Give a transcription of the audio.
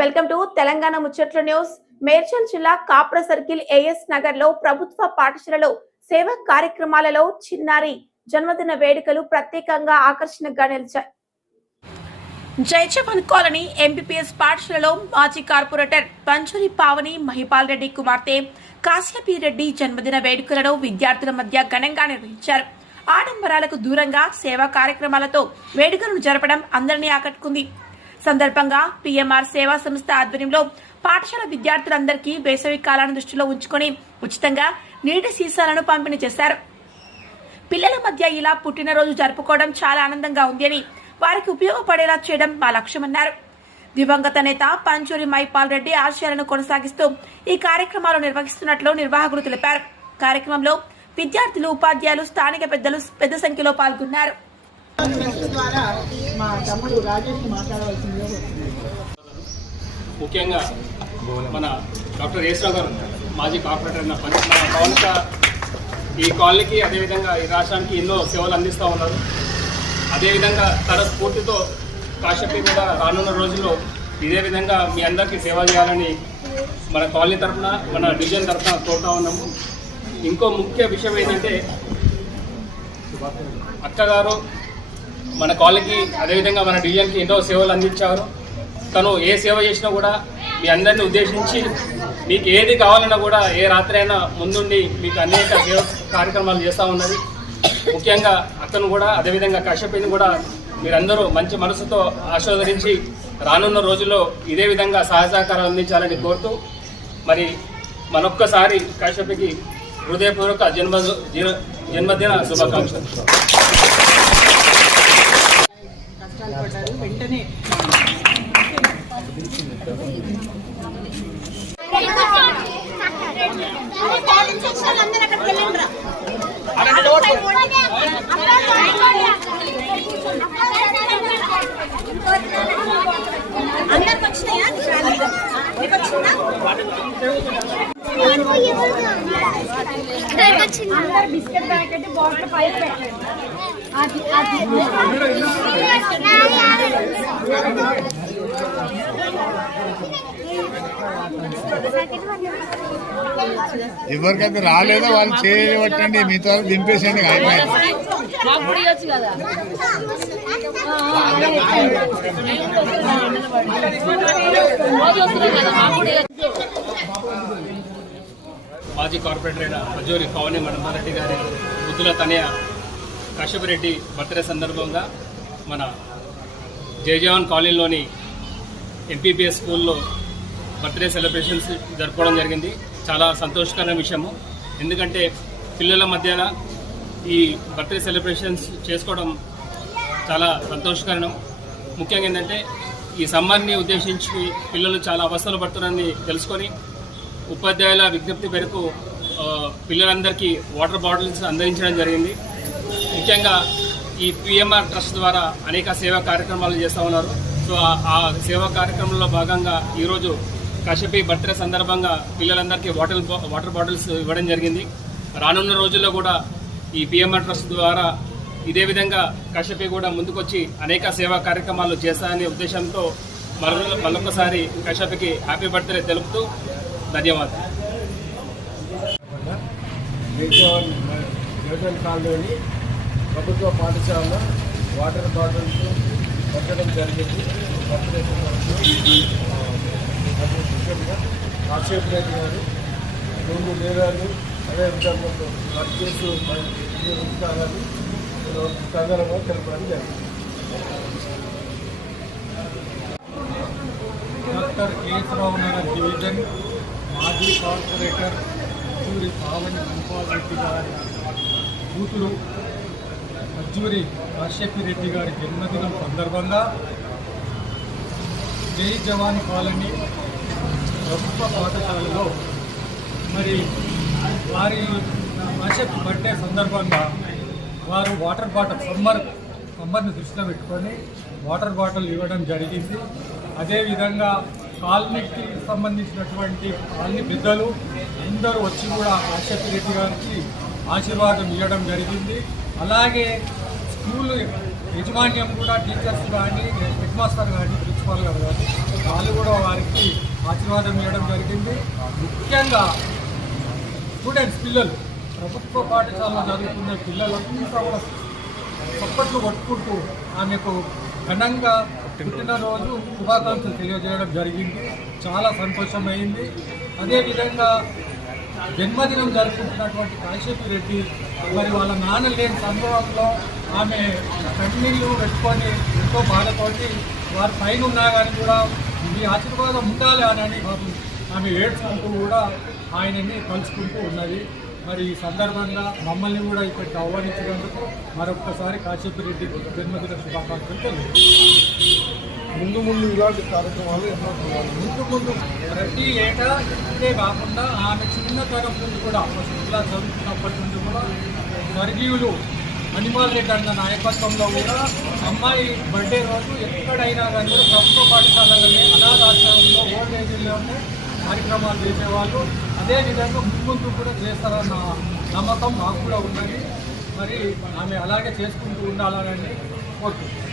Welcome to Telangana ముచ్చట్ల news. Medchal జిల్లా Kapra circle as Nagar లో ప్రభుత్వ పాఠశాలలో సేవా కార్యక్రమాలలో చిన్నారి జన్మదిన వేడుకలు ప్రత్యేకంగా ఆకర్షణగా నిలిచాయి. జైజవాన్ కాలనీ ఎంపీపీఎస్ పాఠశాలలో మాజీ కార్పొరేటర్ పంచూరి పావని మహిపాల్ రెడ్డి కుమార్తె కాశ్యపి రెడ్డి జన్మదిన వేడుకలను విద్యార్థుల మధ్య ఘనంగా నిర్వహించారు. ఆడంబరాలకు దూరంగా సేవా కార్యక్రమాలతో వేడుకలను జరపడం అందరినీ ఆకట్టుకుంది. సందర్భంగా పీఎంఆర్ సేవా సంస్థ ఆధ్వర్యంలో పాఠశాల విద్యార్థులందరికీ వేసవి కాలాన్ని దృష్టిలో ఉంచుకుని ఉచితంగా నీటి సీసాలను పంపిణీ చేశారు. పిల్లల మధ్య ఇలా పుట్టినరోజు జరుపుకోవడం చాలా ఆనందంగా ఉంది అని, వారికి ఉపయోగపడేలా చేయడం మా లక్ష్యమన్నారు. దివంగత నేత పంచూరి మహిపాల్ రెడ్డి ఆశయాలను కొనసాగిస్తూ ఈ కార్యక్రమాలు నిర్వహిస్తున్నట్లు నిర్వాహకులు తెలిపారు. కార్యక్రమంలో విద్యార్థులు, ఉపాధ్యాయులు, స్థానిక పెద్దలు పెద్ద సంఖ్యలో పాల్గొన్నారు. ముఖ్యంగా మన డాక్టర్ యేసరావు గారు మాజీ కార్పొరేటర్ అయిన పవన్ ఈ కాలనీకి అదేవిధంగా ఈ రాష్ట్రానికి ఎన్నో సేవలు అందిస్తూ ఉన్నారు. అదేవిధంగా తన స్ఫూర్తితో కాశ్యపి కూడా రానున్న రోజుల్లో ఇదే విధంగా మీ అందరికీ సేవ చేయాలని మన కాలనీ తరఫున, మన డివిజన్ తరఫున కోరుతా ఉన్నాము. ఇంకో ముఖ్య విషయం ఏంటంటే, అక్కగారు మన కాలనీకి అదేవిధంగా మన డివిజన్కి ఎన్నో సేవలు అందించారు. తను ఏ సేవ చేసినా కూడా మీ అందరినీ ఉద్దేశించి మీకు ఏది కావాలన్నా కూడా ఏ రాత్రి అయినా ముందుండి మీకు అనేక సేవ కార్యక్రమాలు చేస్తూ ఉన్నది. ముఖ్యంగా అక్కను కూడా అదేవిధంగా కాశ్యపిని కూడా మీరందరూ మంచి మనసుతో ఆశీర్వదించి రానున్న రోజుల్లో ఇదే విధంగా సహకారం అందించాలని కోరుతూ, మరి మరొక్కసారి కాశ్యపికి హృదయపూర్వక జన్మదిన శుభాకాంక్షలు. వెంటనే బిస్కెట్ ప్యాకెట్ బాటిల్ పైన పెట్టండి. ఎవరికైతే రాలేదో వాళ్ళు చేయబట్టండి, మీతో దింపేసేయండి. మాజీ కార్పొరేటర్ అయిన పంచూరి పావని మహిపాల్ గారి బుద్ధుల తనయ కాశ్యపి రెడ్డి బర్త్డే సందర్భంగా మన జైజవాన్ కాలనీలోని ఎంపీపీఎస్ స్కూల్లో బర్త్డే సెలబ్రేషన్స్ జరుపుకోవడం జరిగింది. చాలా సంతోషకరమైన విషయము. ఎందుకంటే పిల్లల మధ్యలో ఈ బర్త్డే సెలబ్రేషన్స్ చేసుకోవడం చాలా సంతోషకరం. ముఖ్యంగా ఏంటంటే ఈ సమ్మర్ని ఉద్దేశించి పిల్లలు చాలా అవస్థలు పడుతున్నారని తెలుసుకొని ఉపాధ్యాయుల విజ్ఞప్తి మేరకు పిల్లలందరికీ వాటర్ బాటిల్స్ అందించడం జరిగింది. ముఖ్యంగా ఈ పిఎంఆర్ ట్రస్ట్ ద్వారా అనేక సేవా కార్యక్రమాలు చేస్తూ ఉన్నారు. సో ఆ సేవా కార్యక్రమంలో భాగంగా ఈరోజు కాశ్యపి బర్త్డే సందర్భంగా పిల్లలందరికీ వాటర్ బాటిల్స్ ఇవ్వడం జరిగింది. రానున్న రోజుల్లో కూడా ఈ పిఎంఆర్ ట్రస్ట్ ద్వారా ఇదే విధంగా కాశ్యపి కూడా ముందుకొచ్చి అనేక సేవా కార్యక్రమాలు చేస్తారనే ఉద్దేశంతో మరొకసారి కాశ్యపికి హ్యాపీ బర్త్డే తెలుపుతూ ధన్యవాదాలు. కాలనీ ప్రభుత్వ పాఠశాలలో వాటర్ బాటిల్స్ పెట్టడం జరిగింది. బర్త్డే ముఖ్యంగా కాశ్యపి రెడ్డి గారు 2 నేరాలు అదేవిధంగా వర్క్ చేస్తూ ఉంచాలని సందర్భంగా తెలపడం జరిగింది. డాక్టర్ యేసరావు నగర్ డివిజన్ మాజీ కార్పొరేటర్ పంచూరి పావని మహిపాల్ రెడ్డి గారి కూతురు పంచూరి కాశ్యపి రెడ్డి గారి జన్మదినం సందర్భంగా జై జవాన్ కాలనీ ప్రభుత్వ పాఠశాలలో మరి వారి కాశ్యపి బర్త్డే సందర్భంగా వారు వాటర్ బాటిల్ సమ్మర్ని దృష్టిలో పెట్టుకొని వాటర్ బాటిల్ ఇవ్వడం జరిగింది. అదేవిధంగా కాలనీకి సంబంధించినటువంటి కాలనీ పెద్దలు అందరూ వచ్చి కూడా కాశ్యపి రెడ్డి గారికి ఆశీర్వాదం ఇవ్వడం జరిగింది. అలాగే స్కూల్ యాజమాన్యం కూడా టీచర్స్ కానీ హెడ్ మాస్టర్ కానీ ప్రిన్సిపాల్ గారు కానీ వాళ్ళు కూడా వారికి ఆశీర్వాదం ఇవ్వడం జరిగింది. ముఖ్యంగా స్టూడెంట్స్ పిల్లలు ప్రభుత్వ పాఠశాలలో చదువుకునే పిల్లలంతా కూడా చప్పట్లు కొట్టుకుంటూ ఆమెకు ఘనంగా పుట్టినరోజు శుభాకాంక్షలు తెలియజేయడం జరిగింది. చాలా సంతోషమైంది. అదేవిధంగా జన్మదినం జరుపుకుంటున్నటువంటి కాశ్యపి రెడ్డి మరి వాళ్ళ నాన్న లేని సందర్భంలో ఆమె కన్నీళ్ళు పెట్టుకొని ఎంతో బాధతోటి వారి పైన ఉన్నా కానీ కూడా మీ ఆశీర్వాదం ఉండాలి అని ఆమె ఏడ్చుకుంటూ కూడా ఆయనని కలుసుకుంటూ ఉన్నది. మరి ఈ సందర్భంగా మమ్మల్ని కూడా ఇక్కడికి ఆహ్వానించినందుకు మరొక్కసారి కాశ్యపి రెడ్డి జన్మదిన శుభాకాంక్షలు తెలియజేస్తాను. ముందు ఇలాంటి కార్యక్రమాలు ఎన్నో చేయాలి. ముందు ప్రతి ఏటా ఇదే కాకుండా ఆమె చిన్నతనం నుండి కూడా ఇలా చదువుతున్నప్పటి నుండి కూడా స్వర్గీయులు మణిపాల్ రెడ్డి అన్న నాయకత్వంలో కూడా అమ్మాయి బర్త్డే రోజు ఎక్కడైనా కానీ కూడా ప్రభుత్వ పాఠశాలలోనే అనాథాశ్రమంలో ఓల్డ్ ఏజ్లోనే కార్యక్రమాలు చేసేవాళ్ళు. అదేవిధంగా ముందు కూడా చేస్తారన్న నమ్మకం మాకు కూడా ఉన్నది. మరి ఆమె అలాగే చేసుకుంటూ ఉండాలని కోరుకుంటున్నాను.